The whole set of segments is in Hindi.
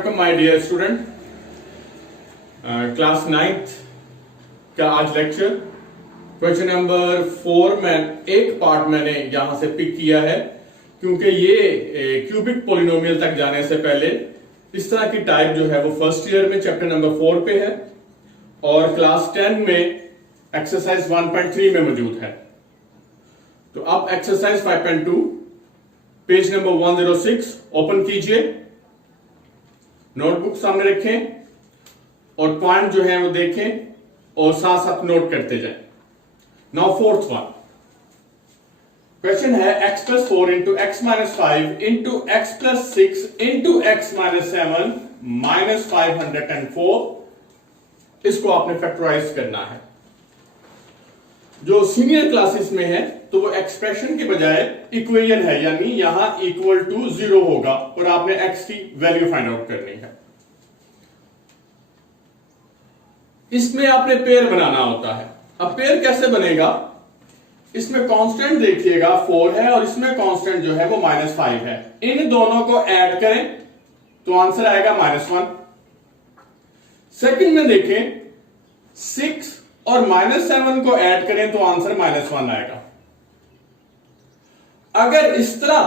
Assalamualaikum my dear student. Class 9th का आज लेक्चर क्वेश्चन नंबर 4 में एक पार्ट मैंने यहां से पिक किया है क्योंकि ये क्यूबिक पॉलिनोमियल तक जाने से पहले इस तरह की टाइप जो है वो फर्स्ट ईयर में चैप्टर नंबर 4 पे है और क्लास 10 में एक्सरसाइज 1.3 में मौजूद है। तो अब एक्सरसाइज 5.2 पेज नंबर 106 ओपन कीजिए, नोटबुक सामने रखें और पॉइंट जो है वो देखें और साथ साथ नोट करते जाएं। नाउ फोर्थ वन क्वेश्चन है x plus 4 into x minus 5 into x plus 6 into x minus 7 minus 504। इसको आपने फैक्टराइज करना है। जो सीनियर क्लासेस में है तो वो एक्सप्रेशन के बजाय इक्वेशन है, यानी यहां इक्वल टू 0 होगा और आपने x की वैल्यू फाइंड आउट करनी है। इसमें आपने पेयर बनाना होता है। अब पेयर कैसे बनेगा? इसमें कांस्टेंट देखिएगा 4 है और इसमें कांस्टेंट जो है वो -5 है। इन दोनों को ऐड करें तो आंसर आएगा -1। सेकंड में देखें 6 और -7 को ऐड करें तो आंसर -1 आएगा। अगर इस तरह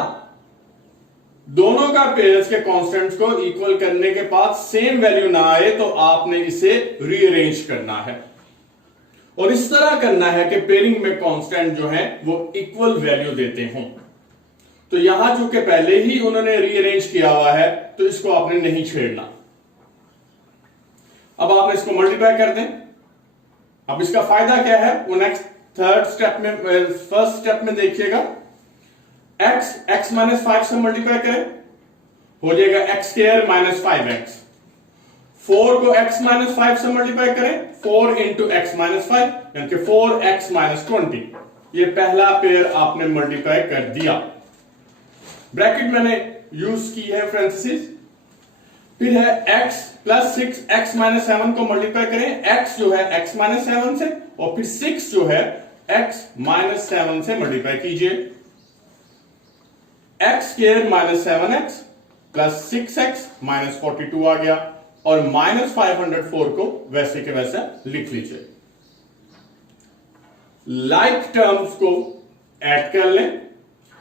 दोनों का पेयर्स के कांस्टेंट्स को इक्वल करने के बाद सेम वैल्यू ना आए तो आपने इसे रीअरेंज करना है और इस तरह करना है कि पेयरिंग में कांस्टेंट जो है वो इक्वल वैल्यू देते हों। तो यहां चूंकि पहले ही उन्होंने रीअरेंज किया हुआ है तो इसको आपने नहीं छेड़ना। अब आप इसको मल्टीप्लाई कर दें। अब इसका फायदा क्या है वो नेक्स्ट थर्ड स्टेप में, फर्स्ट स्टेप में देखिएगा। x माइनस 5 से मल्टीप्लाई करें हो जाएगा x स्क्वायर माइनस 5x। 4 को x माइनस 5 से मल्टीप्लाई करें 4 इंटू एक्स माइनस 5 यानी कि 4x माइनस 20। ये पहला पेयर आपने मल्टीप्लाई कर दिया। ब्रैकेट मैंने यूज की है फ्रेंसिस। फिर है x प्लस 6 x माइनस 7 को मल्टीप्लाई करें। x जो है x माइनस 7 से और फिर 6 जो है x माइनस 7 से मल्टीप्लाई कीजिए। x square minus 7x plus 6x minus 42 आ गया और माइनस 504 को वैसे के वैसे लिख लीजिए। लाइक टर्म्स को ऐड कर लें।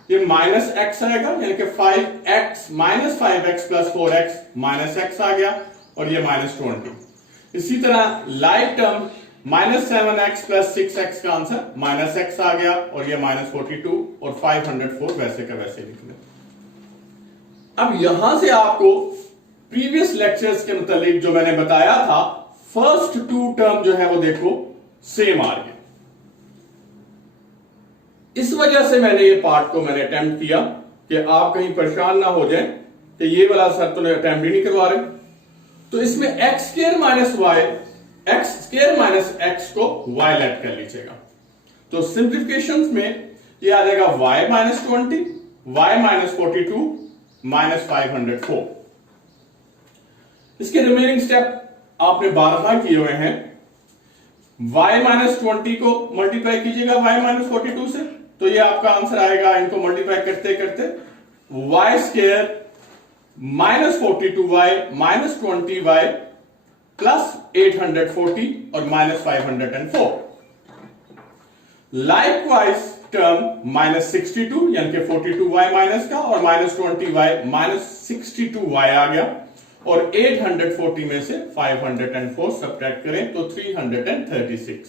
ये माइनस x आएगा यानी कि 5x minus 5x plus 4x minus x आ गया और ये माइनस 20। इसी तरह like term minus 7x plus 6x का आंसर माइनस x आ गया और ये माइनस 42 और 504 वैसे का वैसे लिख लें। अब यहां से आपको प्रीवियस लेक्चर्स के मुतालिक जो मैंने बताया था फर्स्ट 2 टर्म जो है वो देखो सेम आ रही है। इस वजह से मैंने ये पार्ट को मैंने अटेम्प्ट किया कि आप कहीं परेशान ना हो जाएं कि ये वाला सर तो अटेम्प्ट ही नहीं करवा रहे। तो इसमें x square minus y, x square minus x को वाई लेट कर लीजिएगा। तो सिंप्लीफिकेशन में ये आ जाएगा y minus 20, y minus 42 minus 504। इसके रिमेनिंग स्टेप आपने 12 किए हुए हैं। y माइनस 20 को मल्टीप्लाई कीजिएगा y माइनस 42 से तो ये आपका आंसर आएगा। इनको मल्टीप्लाई करते करते y square minus 42y minus 20y plus 840 और माइनस 504। लाइकवाइज टर्म माइनस 62 यानी कि 42y माइनस का और माइनस 20y माइनस 62y आ गया और 840 में से 504 सब्ट्रैक्ट करें तो 336।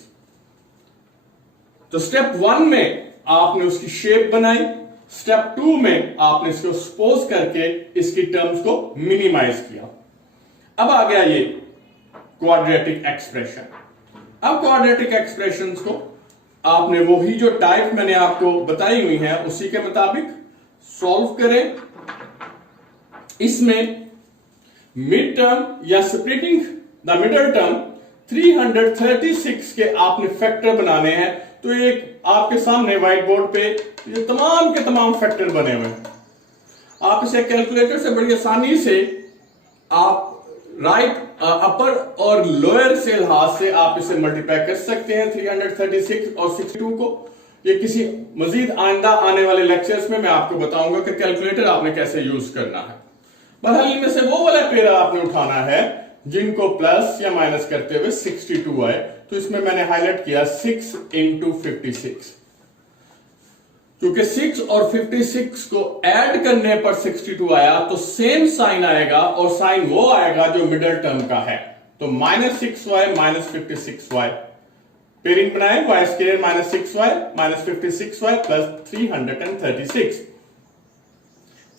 तो स्टेप 1 में आपने उसकी शेप बनाई, स्टेप 2 में आपने इसको सपोज करके इसकी टर्म्स को मिनिमाइज किया। अब आ गया ये क्वाड्रेटिक एक्सप्रेशन। अब क्वाड्रेटिक एक्सप्रेशंस को आपने वही जो टाइप मैंने आपको बताई हुई है उसी के मुताबिक सॉल्व करें। इसमें मिड टर्म या स्प्लिटिंग द मिडल टर्म 336 के आपने फैक्टर बनाने हैं। तो एक आपके सामने व्हाइट बोर्ड पे ये तमाम के तमाम फैक्टर बने हुए हैं। आप इसे कैलकुलेटर से बड़ी आसानी से आप राइट अपर और लोअर से लिहाज से आप इसे मल्टीप्लाई कर सकते हैं 336 और 62 को। ये किसी मजीद आइंदा आने वाले लेक्चर्स में मैं आपको बताऊंगा कि कैलकुलेटर आपने कैसे यूज करना है। बहरहाल इनमें से वो वाला पेयर आपने उठाना है जिनको प्लस या माइनस करते हुए 62 आए। तो इसमें मैंने हाईलाइट किया 6 इंटू 56, क्योंकि 6 और 56 को ऐड करने पर 62 आया तो सेम साइन आएगा, और साइन वो आएगा जो मिडिल टर्म का है। तो -6y माइनस 56y पेयरिंग बनाए, y square minus 6y minus 56y plus 336।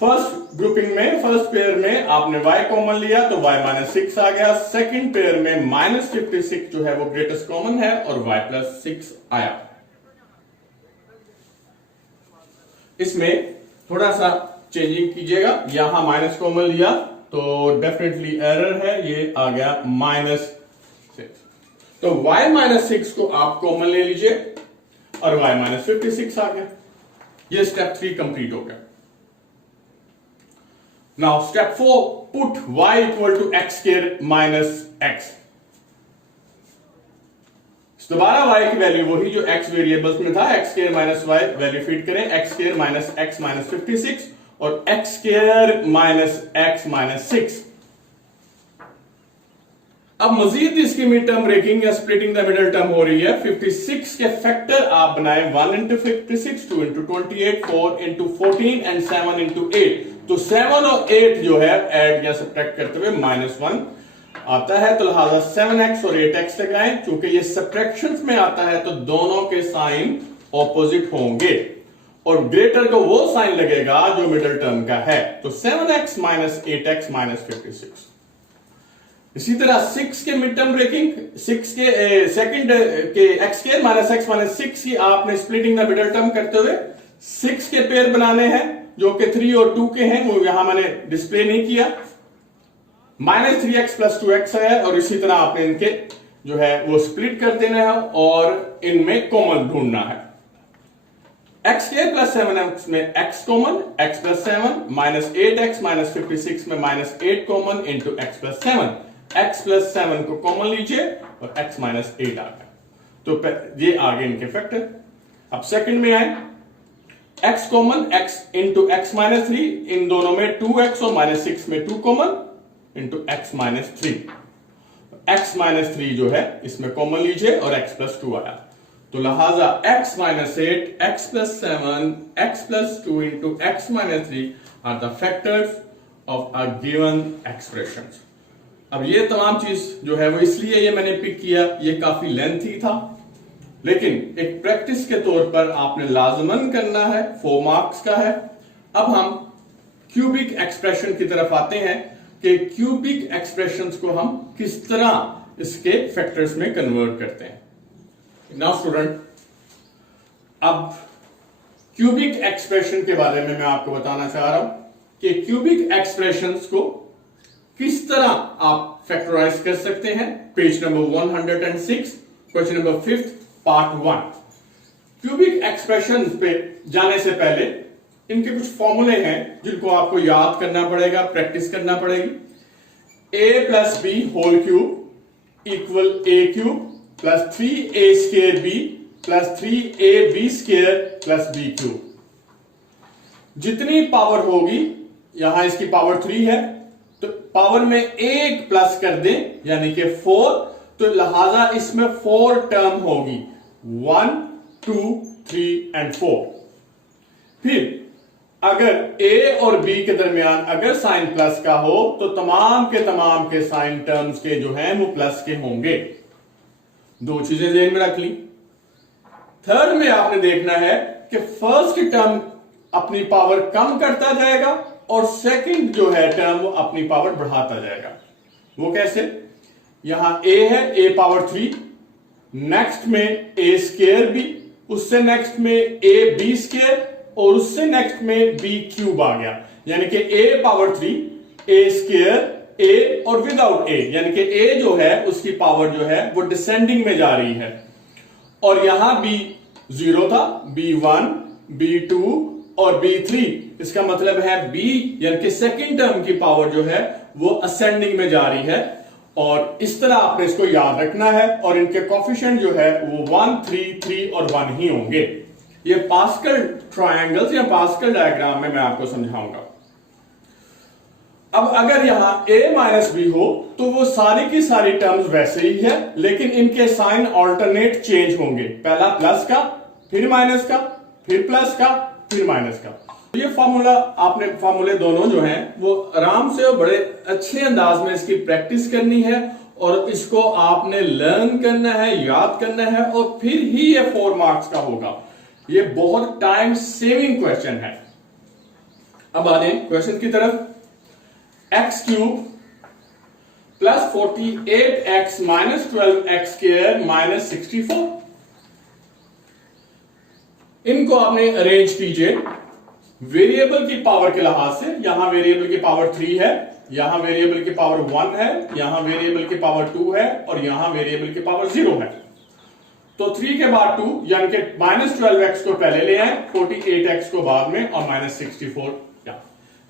First grouping में, फर्स्ट पेयर में आपने y कॉमन लिया तो y -6 आ गया। सेकंड पेयर में -56 जो है वो ग्रेटेस्ट कॉमन है और y +6 आया। इसमें थोड़ा सा चेंजिंग कीजिएगा, यहां माइनस कॉमन लिया तो डेफिनेटली एरर है, ये आ गया -6। तो y -6 को आप कॉमन ले लीजिए और y -56 आ गया। ये स्टेप 3 कंप्लीट हो गया। Now step 4, put y equal to x square minus x। दोबारा y की वैल्यू वही जो x वेरिएबल्स में था, x square minus y value feed करें, x square minus x minus 56 और x square minus x minus 6। अब मजीद इसकी मिड टर्म ब्रेकिंग या स्प्लिटिंग द मिडिल टर्म हो रही है। 56 के फैक्टर आप बनाए 1 into 56, 2 into 28, 4 into 14 and 7 into 8। तो 7 और 8 जो है ऐड या सब्ट्रैक्ट करते हुए -1 आता है, तो लिहाजा 7x और 8x लगाएं। क्योंकि ये सब्ट्रैक्शंस में आता है तो दोनों के साइन ऑपोजिट होंगे और ग्रेटर को वो साइन लगेगा जो मिडिल टर्म का है। तो 7x माइनस 8x माइनस 56। इसी तरह 6 के मिड टर्म ब्रेकिंग, 6 के सेकंड के x square minus x minus 6 की आपने स्प्लिटिंग द मिडिल टर्म करते हुए 6 के पेयर बनाने हैं जो कि 3 और 2 के हैं, वो यहां मैंने डिस्प्ले नहीं किया। -3x प्लस 2x है और इसी तरह आपने इनके जो है वो स्प्लिट कर देना है और इनमें कॉमन ढूंढना है। x स्क्वायर प्लस 7x में x common, x plus 7 minus 8x minus 56 में -8 common into x plus 7। x plus 7 को कॉमन लीजिए और x माइनस 8 आ गया। तो ये आगे इनके फैक्टर। अब सेकंड में आए, x common, x into x minus 3, इन दोनों में 2x और -6 में 2 common into x minus 3। x minus 3 जो है इसमें कॉमन लीजिए और x प्लस 2 आया। तो लिहाजा x minus 8, x plus 7, x plus 2 into x minus 3 are the factors of a given expression. अब ये तमाम चीज जो है वो इसलिए ये मैंने पिक किया, ये काफी लेंथी था, लेकिन एक प्रैक्टिस के तौर पर आपने लाजमन करना है, 4 मार्क्स का है। अब हम क्यूबिक एक्सप्रेशन की तरफ आते हैं कि क्यूबिक एक्सप्रेशंस को हम किस तरह इसके फैक्टर्स में कन्वर्ट करते हैं। नाउ स्टूडेंट, अब क्यूबिक एक्सप्रेशन के बारे में मैं आपको बताना चाह रहा हूं कि क्यूबिक एक्सप्रेशंस को किस तरह आप फैक्टराइज कर सकते हैं। Page number 106, question number 5 part 1। Cubic expression पे जाने से पहले इनके कुछ फॉर्मूले हैं जिनको आपको याद करना पड़ेगा, प्रैक्टिस करना पड़ेगी। a plus b whole cube equal a cube plus 3a square b plus 3ab square plus b cube. जितनी पावर होगी, यहां इसकी पावर 3 है तो पावर में एक प्लस कर दें यानी कि 4, तो लिहाजा इसमें 4 टर्म होगी, 1, 2, 3 एंड 4। फिर अगर a और b के दरमियान अगर साइन प्लस का हो तो तमाम के साइन टर्म्स के जो हैं वो प्लस के होंगे। 2 चीजें ध्यान में रख ली। थर्ड में आपने देखना है कि फर्स्ट टर्म अपनी पावर कम करता जाएगा और सेकंड जो है टर्म वो अपनी पावर बढ़ाता जाएगा। वो कैसे? यहां a है, a पावर 3, नेक्स्ट में a स्क्वायर b, उससे नेक्स्ट में a b स्क्वायर और उससे नेक्स्ट में b क्यूब आ गया, यानी कि a power 3, a square, a और विदाउट a, यानी कि a जो है उसकी पावर जो है वो डिसेंडिंग में जा रही है। और यहां b 0 था, b1, b2 और b3, इसका मतलब है b यानी कि सेकंड टर्म की पावर जो है वो असेंडिंग में जा रही है। और इस तरह आपने इसको याद रखना है और इनके कोफिशिएंट जो है वो 1, 3, 3 और 1 ही होंगे। ये पास्कल ट्रायंगल्स या पास्कल डायग्राम में मैं आपको समझाऊंगा। अब अगर यहां a माइनस बी हो तो वो सारी की सारी टर्म्स वैसे ही है, लेकिन इनके साइन ऑल्टरनेट चेंज होंगे, पहला प्लस का, फिर माइनस का, फिर प्लस का, फिर माइनस का। तो ये फॉर्मूला आपने, फॉर्मूले दोनों जो हैं वो आराम से और बड़े अच्छे अंदाज में इसकी प्रैक्टिस करनी है और इसको आपने लर्न करना है, याद करना है, और फिर ही ये 4 मार्क्स का होगा। ये बहुत टाइम सेविंग क्वेश्चन है। अब आ जाए क्वेश्चन की तरफ। X cube plus 48x minus 12x square minus 64, इनको आपने अरेंज कीजिए वेरिएबल की पावर के लिहाज से। यहां वेरिएबल की पावर 3 है, यहां वेरिएबल की पावर 1 है, यहां वेरिएबल की पावर 2 है, और यहां वेरिएबल की पावर 0 है। तो 3 के बाद 2 यानी कि माइनस 12x को पहले ले आए, 48x को बाद में, और माइनस 64।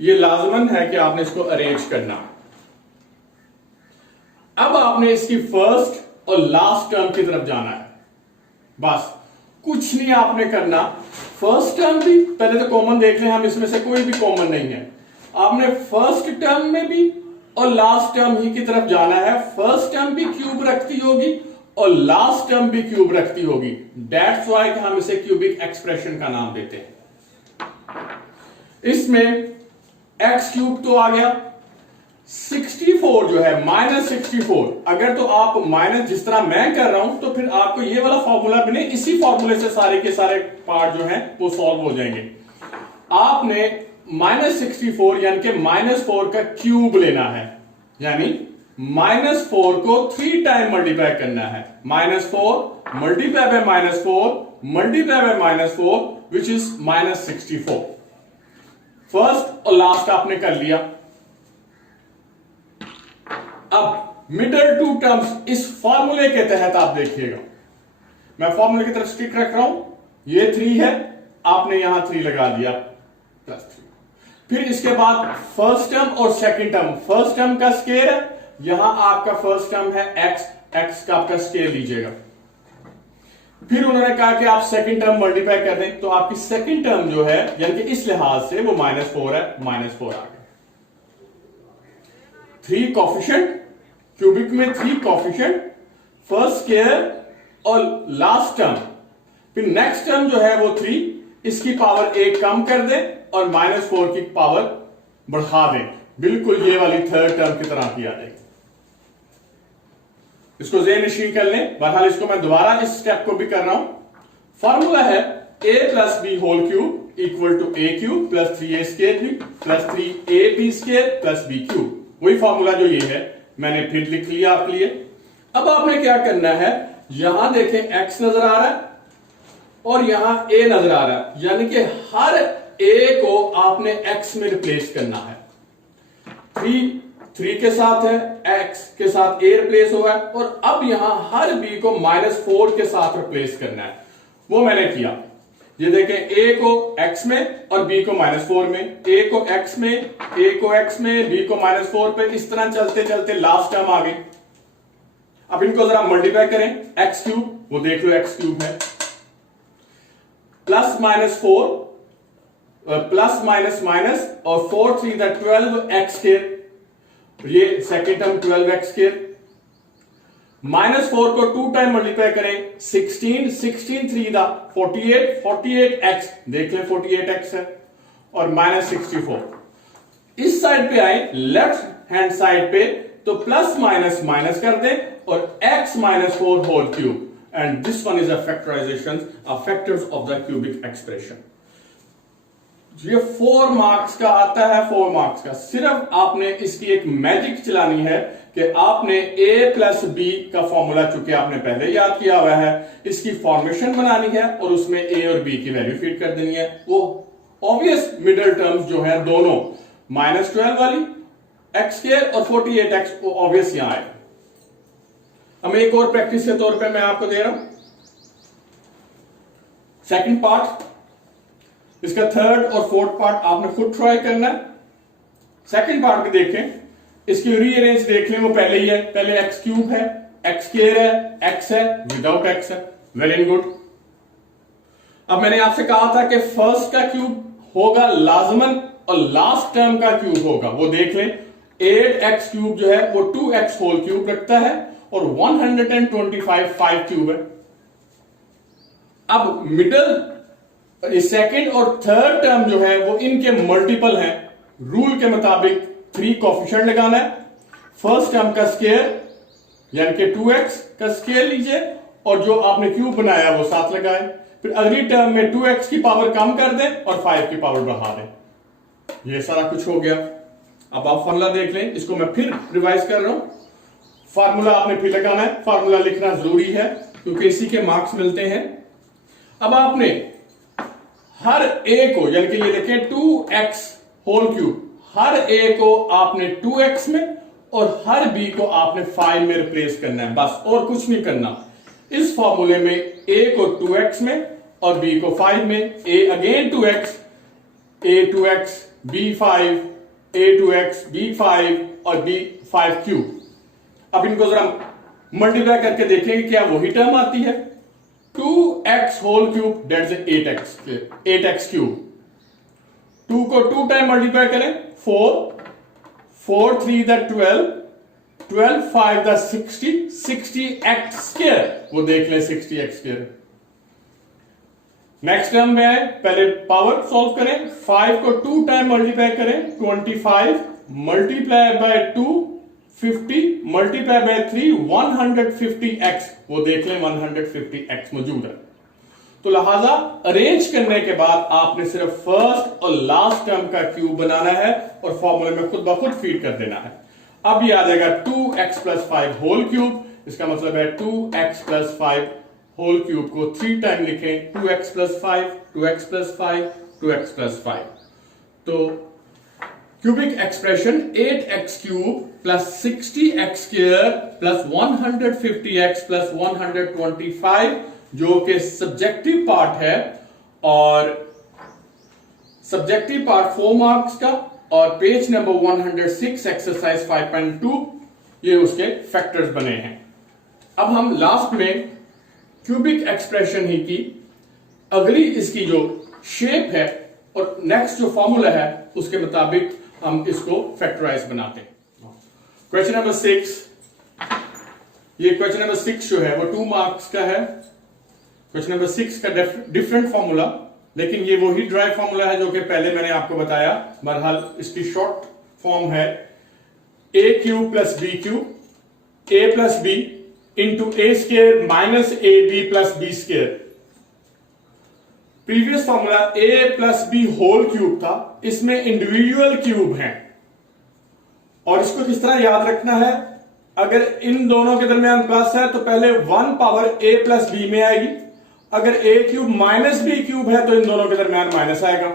ये लाजमन है कि आपने इसको अरेंज करना। अब आपने इसकी फर्स्ट और लास्ट टर्म की तरफ जाना है, बस कुछ नहीं आपने करना। फर्स्ट टर्म भी पहले तो कॉमन देख लें, हम इसमें से कोई भी कॉमन नहीं है। आपने फर्स्ट टर्म में भी और लास्ट टर्म ही की तरफ जाना है। फर्स्ट टर्म भी क्यूब रखती होगी और लास्ट टर्म भी क्यूब रखती होगी। दैट्स व्हाई कि हम इसे क्यूबिक एक्सप्रेशन का नाम देते हैं। इसमें एक्स क्यूब तो आ गया, 64 जो है माइनस 64, अगर तो आप माइनस जिस तरह मैं कर रहा हूं तो फिर आपको ये वाला फॉर्मूला बने, इसी फॉर्मूले से सारे के सारे पार्ट जो हैं वो सॉल्व हो जाएंगे। आपने माइनस 64 यानी कि माइनस 4 का क्यूब लेना है, यानी माइनस 4 को 3 टाइम मल्टीप्लाई करना है। Minus 4 multiply by minus 4 multiply by minus 4 which is minus 64। First और लास्ट आपने कर लिया। अब मिडल टू टर्म्स इस फॉर्मूले के तहत आप देखिएगा, मैं फॉर्मूले की तरफ स्टिक रख रहा हूं। ये 3 है, आपने यहां 3 लगा दिया, प्लस 3। फिर इसके बाद फर्स्ट टर्म और सेकंड टर्म, फर्स्ट टर्म का स्क्वायर है, यहां आपका फर्स्ट टर्म है एक्स, एक्स का आपका स्क्वायर लीजिएगा। फिर उन्होंने कहा कि आप सेकंड टर्म मल्टीप्लाई कर दें, तो आपकी सेकंड टर्म जो है यानी कि इस लिहाज से वो माइनस 4 है, माइनस 4 आ गया। 3 कॉफिशिएंट, क्यूबिक में 3 कॉफिशिएंट, फर्स्ट स्क्वायर और लास्ट टर्म। फिर नेक्स्ट टर्म जो है वो 3, इसकी पावर 1 कम कर दें और माइनस 4 की पावर बढ़ा दें, बिल्कुल ये वाली थर्ड टर्म की तरह की आ जाएगी। इसको ज़हन नशीन कर लें। बहरहाल इसको मैं दोबारा इस स्टेप को भी कर रहा हूं। फॉर्मूला है a plus b whole cube equal to a cube plus 3a square b plus 3ab square plus b cube. वही फॉर्मूला जो ये है मैंने फिर लिख लिया आपके लिए। अब आपने क्या करना है, यहां देखें x नजर आ रहा है और यहां a नजर आ रहा है, यानी कि हर a को आपने x में रिप्लेस करना है। 3 के साथ है, x के साथ a रिप्लेस हुआ है, और अब यहां हर b को -4 के साथ रिप्लेस करना है। वो मैंने किया। ये देखें, a को x में और b को -4 में, a को x में, a को x में, b को -4 पे, इस तरह चलते चलते लास्ट टर्म आ गई। अब इनको जरा मल्टीप्लाई करें, एक्स क्यूब, वो देख लो एक्स क्यूब है, प्लस -4 प्लस माइनस माइनस और 4 3 द 12x स्क्वायर, ये सेकेंड टर्म 12x स्क्वायर, -4 को 2 टाइम मल्टीप्लाई करें 16 16 3 द 48 48x, देख लें 48x है, और -64। इस साइड पे आए लेफ्ट हैंड साइड पे तो प्लस माइनस माइनस कर दें और x -4 whole cube, and this one is a factorisation of factors of the cubic expression. ये 4 मार्क्स का आता है, 4 मार्क्स का। सिर्फ आपने इसकी एक मैजिक चलानी है कि आपने a प्लस बी का फॉर्मूला, चूंकि आपने पहले याद किया हुआ है, इसकी फॉर्मेशन बनानी है और उसमें a और b की वैल्यू फीड कर देनी है। वो ऑब्वियस मिडिल टर्म्स जो है दोनों, -12 वाली एक्स स्क्वायर और 48x, वो ऑब्वियस यहां आए। अब एक और प्रैक्टिस के तौर पे मैं आपको दे रहा हूं सेकंड पार्ट। इसका थर्ड और फोर्थ पार्ट आपने खुद ट्राई करना है। सेकंड पार्ट भी देखें, इसकी रीअरेंज देख लें, वो पहले ही है, पहले एक्स क्यूब है, एक्स स्क्वायर है, एक्स है, विदाउट एक्स है, वेरी गुड। अब मैंने आपसे कहा था कि फर्स्ट का क्यूब होगा लाजमन और लास्ट टर्म का क्यूब होगा, वो देख लें। 8x क्यूब जो है वो 2x होल क्यूब रखता है और 125 5 क्यूब है। अब मिडल सेकंड और थर्ड टर्म जो है वो इनके मल्टीपल हैं। रूल के मुताबिक 3 कोफिशिएंट लगाना है। फर्स्ट टर्म का स्क्वायर यानी कि 2x का स्क्वायर लीजिए और जो आपने क्यूब बनाया वो साथ लगाए। फिर अगली टर्म में 2x की पावर कम कर दें और 5 की पावर बढ़ा दें। ये सारा कुछ हो गया। अब आप फार्मूला देख लें, इसको मैं फिर रिवाइज कर रहा हूं। फार्मूला आपने फिर लगाना है, फार्मूला लिखना जरूरी है क्योंकि इसी के मार्क्स मिलते हैं। अब आपने हर ए को यानी कि ये देखें 2x होल क्यूब, हर ए को आपने 2x में और हर बी को आपने 5 में रिप्लेस करना है, बस और कुछ नहीं करना। इस फॉर्मूले में ए को 2x में और बी को 5 में। ए अगेन 2x, ए 2x, बी 5, ए 2x, बी 5 और बी 5 क्यूब। अब इनको जरा मल्टीप्लाई करके देखेंगे क्या वही टर्म आती है। 2x whole cube that is 8x cube. 2 को 2 टाइम मल्टीप्लाई करें 4, 4 3 द 12, 12 5 द 60, 60x स्क्वायर। वो देख लें 60x स्क्वायर। नेक्स्ट टर्म में है, पहले पावर सॉल्व करें। 5 को 2 टाइम मल्टीप्लाई करें 25 multiply by 2 50 multiply by 3 150x। वो देख लें 150x मौजूद है। तो लिहाजा अरेंज करने के बाद आपने सिर्फ फर्स्ट और लास्ट टर्म का क्यूब बनाना है और फॉर्मूले में खुद ब खुद फीड कर देना है। अब ये आ जाएगा 2x प्लस 5 होल क्यूब। इसका मतलब है 2x प्लस 5 होल क्यूब को 3 टाइम लिखें, 2x plus 5, 2x plus 5, 2x plus 5। तो cubic expression 8x cube plus 60x square plus 150x plus 125 जो कि सब्जेक्टिव पार्ट है और सब्जेक्टिव पार्ट 4 मार्क्स का और पेज नंबर 106 एक्सरसाइज 5.2 ये उसके फैक्टर्स बने हैं। अब हम लास्ट में क्यूबिक एक्सप्रेशन ही की अगली इसकी जो शेप है और नेक्स्ट जो फॉर्मूला है उसके मुताबिक हम इसको फैक्टराइज बनाते हैं। क्वेश्चन नंबर 6, ये क्वेश्चन नंबर 6 जो है वो 2 मार्क्स का है। क्वेश्चन नंबर 6 का डिफरेंट फॉर्मूला, लेकिन ये वही ड्राइव फॉर्मूला है जो कि पहले मैंने आपको बताया। बहरहाल इसकी शॉर्ट फॉर्म है a cube plus b cube, a plus b into a square minus a b plus b square. Previous formula a plus b whole cube था, इसमें इंडिविजुअल क्यूब हैं और इसको किस तरह याद रखना है। अगर इन दोनों के दरमियान प्लस है तो पहले 1 पावर a प्लस बी में आएगी। अगर a cube minus b cube है तो इन दोनों के दरमियान माइनस आएगा।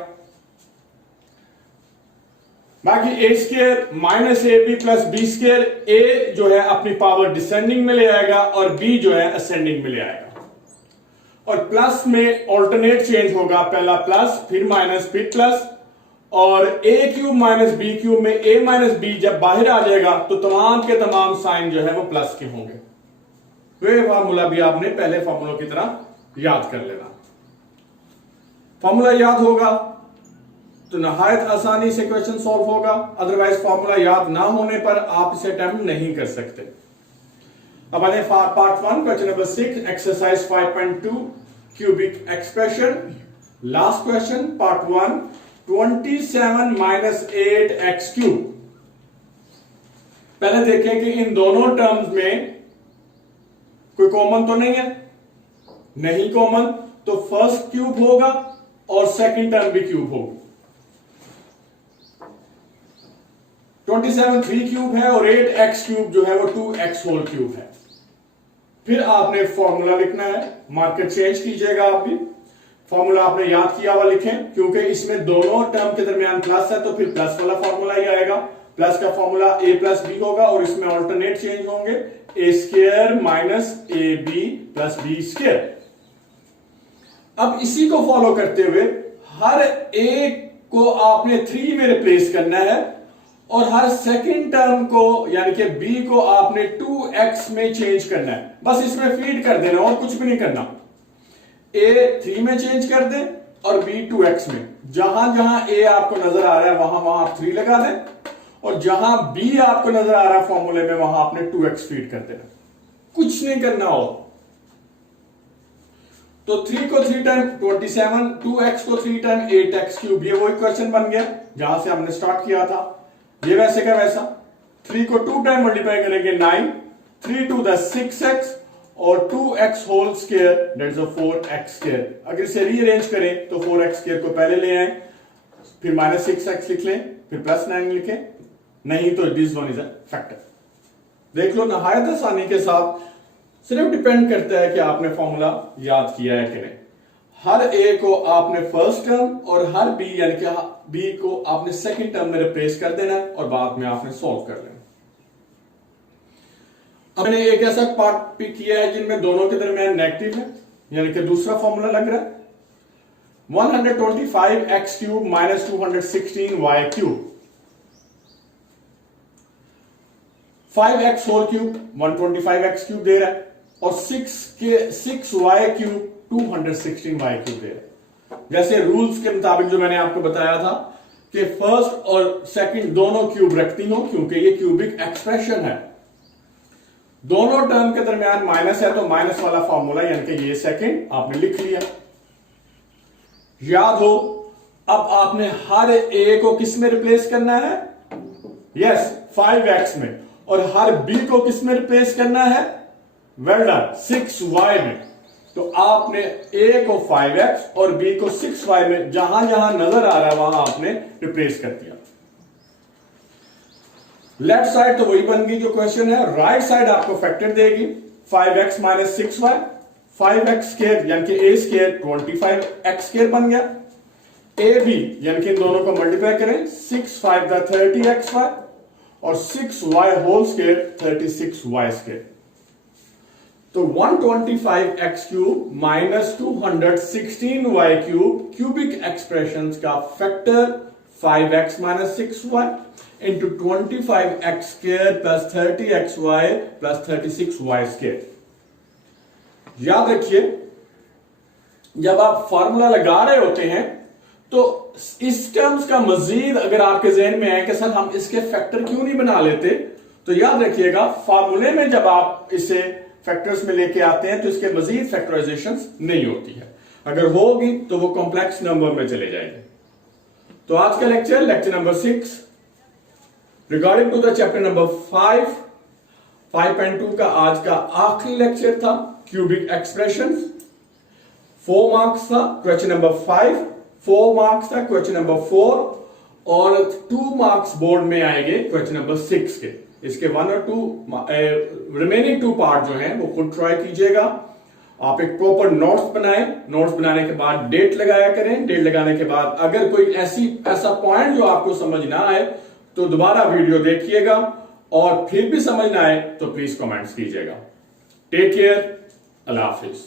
बाकी a square minus a b plus b square, a जो है अपनी पावर डिसेंडिंग में ले आएगा और b जो है असेंडिंग में ले आएगा। और प्लस में ऑल्टरनेट चेंज होगा, पहला प्लस फिर माइनस फिर प्लस। और a cube minus b cube में a माइनस बी जब बाहर आ जाएगा तो तमाम के तमाम साइन जो है वो प्लस के होंगे। वे फार्मूला भी आपने पहले फार्मूला की तरह याद कर लेना। फार्मूला याद होगा तो नहायत आसानी से क्वेश्चन सॉल्व होगा, अदरवाइज फार्मूला याद ना होने पर आप इसे अटेम्प्ट नहीं कर सकते। अब आने part 1 question number 6 exercise 5.2 cubic expression. Last question part 1 27 minus 8x cube. पहले देखें कि इन दोनों टर्म्स में कोई कॉमन तो नहीं है, नहीं कॉमन, तो फर्स्ट क्यूब होगा और सेकंड टर्म भी क्यूब होगी। 27 3 क्यूब है और 8x क्यूब जो है वो 2x होल क्यूब है। फिर आपने फॉर्मूला लिखना है, मार्कर चेंज कीजिएगा आप भी। फॉर्मूला आपने याद किया हुआ लिखें क्योंकि इसमें दोनों टर्म के दरमियान प्लस है तो फिर प्लस वाला फॉर्मूला ही आएगा। प्लस का फॉर्मूला a प्लस बी होगा और इसमें ऑल्टरनेट चेंज होंगे, a square minus a b plus b square. अब इसी को फॉलो करते हुए हर एक को आपने 3 में रिप्लेस करना है और हर सेकंड टर्म को यानी कि b को आपने 2x में चेंज करना है। बस इसमें फीड कर देना और कुछ भी नहीं करना। a 3 में चेंज कर दें और b 2x में। जहां जहां a आपको नजर आ रहा है वहां वहां आप 3 लगा दें और जहां बी आपको नजर आ रहा है फॉर्मूले में, वहां आपने 2x फीड कर देना, कुछ नहीं करना हो। तो 3 को 3 टाइम 27, 2x को 3 टाइम 8x क्यूब, ये वही क्वेश्चन बन गया जहां से हमने स्टार्ट किया था। ये वैसे का वैसा 3 को 2 टाइम मल्टीप्लाई करेंगे 9, 3 to the 6x और 2x whole square that's 4x square. अगर इसे रीअरेंज करें तो 4x स्क्वायर को पहले ले आए, फिर -6x लिख लें, फिर +9 लिखें, नहीं तो this one is a factor. देख लो नहायत आसानी के साथ, सिर्फ डिपेंड करता है कि आपने फॉर्मूला याद किया है कि नहीं। हर ए को आपने फर्स्ट टर्म और हर बी यानी कि बी को आपने सेकंड टर्म में रिप्लेस कर देना और बाद में आपने सॉल्व कर लेना। हमने एक ऐसा पार्ट पिक किया है जिनमें दोनों के दरमियान नेगेटिव है, यानी कि दूसरा फॉर्मूला लग रहा है 125x cube minus 216y cube, 5x whole cube 125x cube दे रहा है और 6y क्यूब 216y क्यूब दे रहा है। जैसे रूल्स के मुताबिक जो मैंने आपको बताया था कि फर्स्ट और सेकंड दोनों क्यूब रखती हो, क्योंकि ये क्यूबिक एक्सप्रेशन है। दोनों टर्म के दरमियान माइनस है तो माइनस वाला फॉर्मूला यानी कि ये सेकंड आपने लिख लिया। याद हो, अब आपने हर ए को किस में रिप्लेस करना है? यस, 5x में। और हर बी को किस में रिप्लेस करना है? वेल डन, 6y में। तो आपने ए को 5x और बी को 6y में जहां जहां नजर आ रहा है वहां आपने रिप्लेस कर दिया। लेफ्ट साइड तो वही बन गई जो क्वेश्चन है, राइट साइड आपको फैक्टर देगी 5x minus 6y, 5x square यानी कि a स्क्वायर 25x स्क्वायर बन गया। ए बी यानी कि इन दोनों को मल्टीप्लाई करें, 6 5 द 30xy और 6y whole square 36y square. तो 125x cube minus 216y cube cubic expressions का factor 5x minus 6y into 25x square plus 30xy plus 36y square. याद रखिए, जब आप फॉर्मूला लगा रहे होते हैं तो इस टर्म्स का मजीद अगर आपके जहन में है कि सर हम इसके फैक्टर क्यों नहीं बना लेते, तो याद रखिएगा फॉर्मूले में जब आप इसे फैक्टर्स में लेके आते हैं तो इसके मजीद फैक्टराइजेशन नहीं होती है, अगर होगी तो वो कॉम्प्लेक्स नंबर में चले जाएंगे। तो आज का lecture number 6 regarding to the chapter number 5.2 का आज का आखिरी लेक्चर था। क्यूबिक एक्सप्रेशंस 4 मार्क्स था, क्वेश्चन नंबर 5 4 मार्क्स था, क्वेश्चन नंबर 4 और 2 मार्क्स बोर्ड में आएंगे क्वेश्चन नंबर 6 के। इसके 1 और 2 रिमेनिंग 2 पार्ट जो हैं वो खुद ट्राई कीजिएगा। आप एक प्रॉपर नोट्स बनाएं, नोट्स बनाने के बाद डेट लगाया करें, डेट लगाने के बाद अगर कोई ऐसा पॉइंट जो आपको समझ ना आए तो दोबारा वीडियो देखिएगा और फिर भी समझ ना आए तो प्लीज कमेंट्स कीजिएगा। टेक केयर, अल्लाह हाफिज।